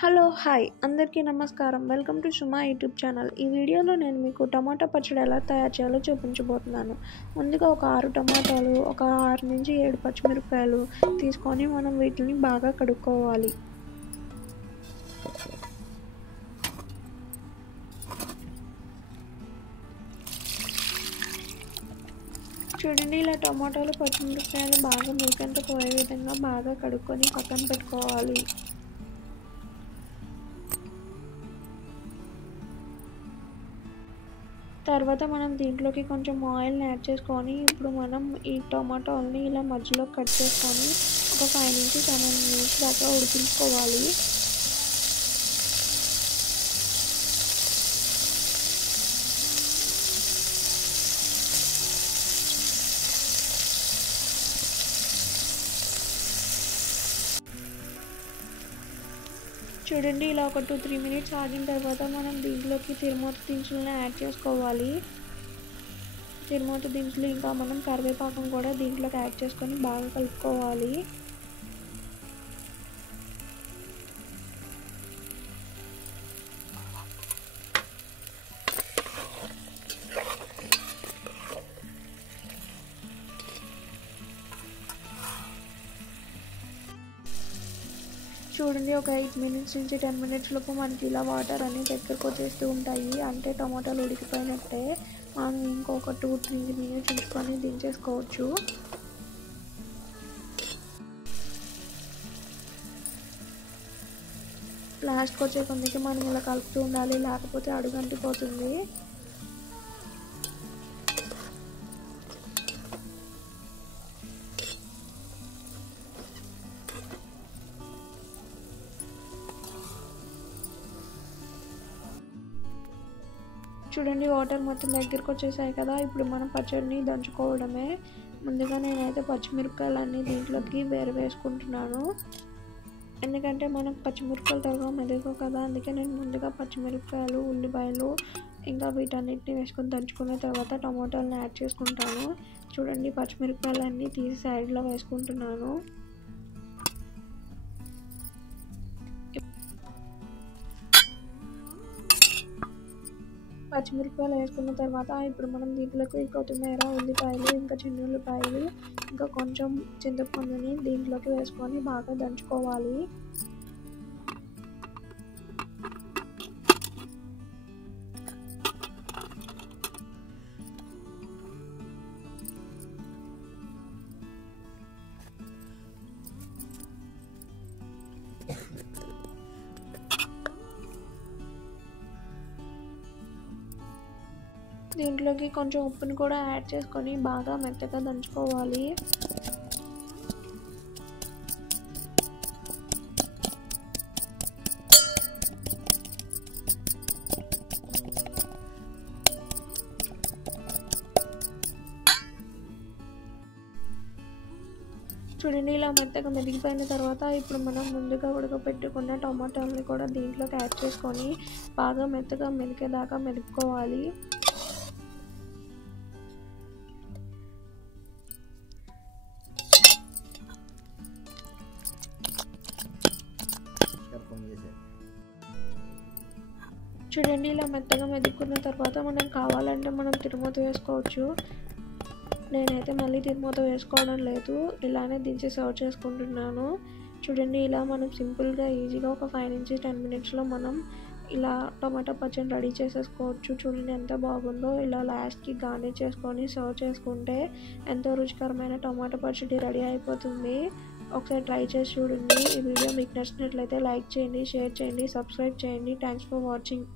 Hello hi అందరికీ నమస్కారం. Welcome to Suma YouTube channel. ఈ వీడియోలో నేను మీకు టమాటా పచ్చడి ఎలా తయారు చేయాలో చూపించబోతున్నాను. ముందుగా ఒక 6 టమాటాలు, ఒక 6 నుంచి 7 పచ్చిమిరపకాయలు తీసుకొని మనం వీటిని బాగా కడుక్కోవాలి. చూడండి, ఇలా టమాటాలు పచ్చిమిరపకాయలు బాగా మురికంతా పోయే విధంగా బాగా కడుక్కొని పక్కన పెట్టుకోవాలి. తర్వాత మనం దీంట్లోకి కొంచెం ఆయిల్ని యాడ్ చేసుకొని ఇప్పుడు మనం ఈ టమాటోల్ని ఇలా మధ్యలో కట్ చేసుకొని ఒక 5 నుంచి 7 మినిట్స్ దాకా ఉడికించుకోవాలి. చూడండి, ఇలా ఒక 2-3 మినిట్స్ ఆగిన తర్వాత మనం దీంట్లోకి తిరుమూత దినుసులను యాడ్ చేసుకోవాలి. తిరుమూత దినుసులు ఇంకా మనం కరివేపాకం కూడా దీంట్లోకి యాడ్ చేసుకొని బాగా కలుపుకోవాలి. చూడండి, ఒక 8 మినిట్స్ నుంచి 10 మినిట్స్ లోపు మనకి ఇలా వాటర్ అన్నీ దగ్గరకు వచ్చేస్తూ ఉంటాయి. అంటే టమాటాలు ఉడికిపోయినట్టే. మనం ఇంకొక 2-3 మినిట్స్ ఉంచుకొని దించేసుకోవచ్చు. లాస్ట్కి వచ్చే కొందికి మనం ఇలా కలుపుతూ ఉండాలి, లేకపోతే అడుగంటిపోతుంది. చూడండి, వాటర్ మొత్తం దగ్గరకు వచ్చేసాయి కదా. ఇప్పుడు మనం పచ్చడిని దంచుకోవడమే. ముందుగా నేనైతే పచ్చిమిరపకాయలన్నీ దీంట్లోకి వేసుకుంటున్నాను. ఎందుకంటే మనకు పచ్చిమిరపకాయలు త్వరగా మెదగవు కదా, అందుకే నేను ముందుగా పచ్చిమిరపకాయలు, ఉల్లిపాయలు ఇంకా వీటన్నిటిని వేసుకొని దంచుకున్న తర్వాత టమాటాలను యాడ్ చేసుకుంటాను. చూడండి, పచ్చిమిరపకాయలన్నీ తీసి సైడ్లో వేసుకుంటున్నాను. పచ్చిమిరపకాయలు వేసుకున్న తర్వాత ఇప్పుడు మనం దీంట్లోకి కొత్తిమీర, ఉల్లిపాయలు, ఇంకా చిన్న ఉల్లిపాయలు, ఇంకా కొంచెం చింతపండుని దీంట్లోకి వేసుకొని బాగా దంచుకోవాలి. దీంట్లోకి కొంచెం ఉప్పుని కూడా యాడ్ చేసుకొని బాగా మెత్తగా దంచుకోవాలి. చూడండి, ఇలా మెత్తగా మెదిగిపోయిన తర్వాత ఇప్పుడు మనం ముందుగా ఉడకపెట్టుకున్న టమాటాలని కూడా దీంట్లోకి యాడ్ చేసుకొని బాగా మెత్తగా మెదిగేదాకా మెదుపుకోవాలి. చూడండి, ఇలా మెత్తగా మెదుక్కున్న తర్వాత మనం కావాలంటే మనం తిరుమూత వేసుకోవచ్చు. నేనైతే మళ్ళీ తిరుమూత వేసుకోవడం లేదు, ఇలానే దించి సర్వ్ చేసుకుంటున్నాను. చూడండి, ఇలా మనం సింపుల్గా ఈజీగా ఒక 5 నుంచి 10 మినిట్స్లో మనం ఇలా టమాటా పచ్చడి రెడీ చేసేసుకోవచ్చు. చూడండి ఎంత బాగుందో. ఇలా లాస్ట్కి గార్నిష్ చేసుకొని సర్వ్ చేసుకుంటే ఎంతో రుచికరమైన టమాటా పచ్చడి రెడీ అయిపోతుంది. ఒకసారి ట్రై చేసి చూడండి. ఈ వీడియో మీకు నచ్చినట్లయితే లైక్ చేయండి, షేర్ చేయండి, సబ్స్క్రైబ్ చేయండి. Thanks for watching.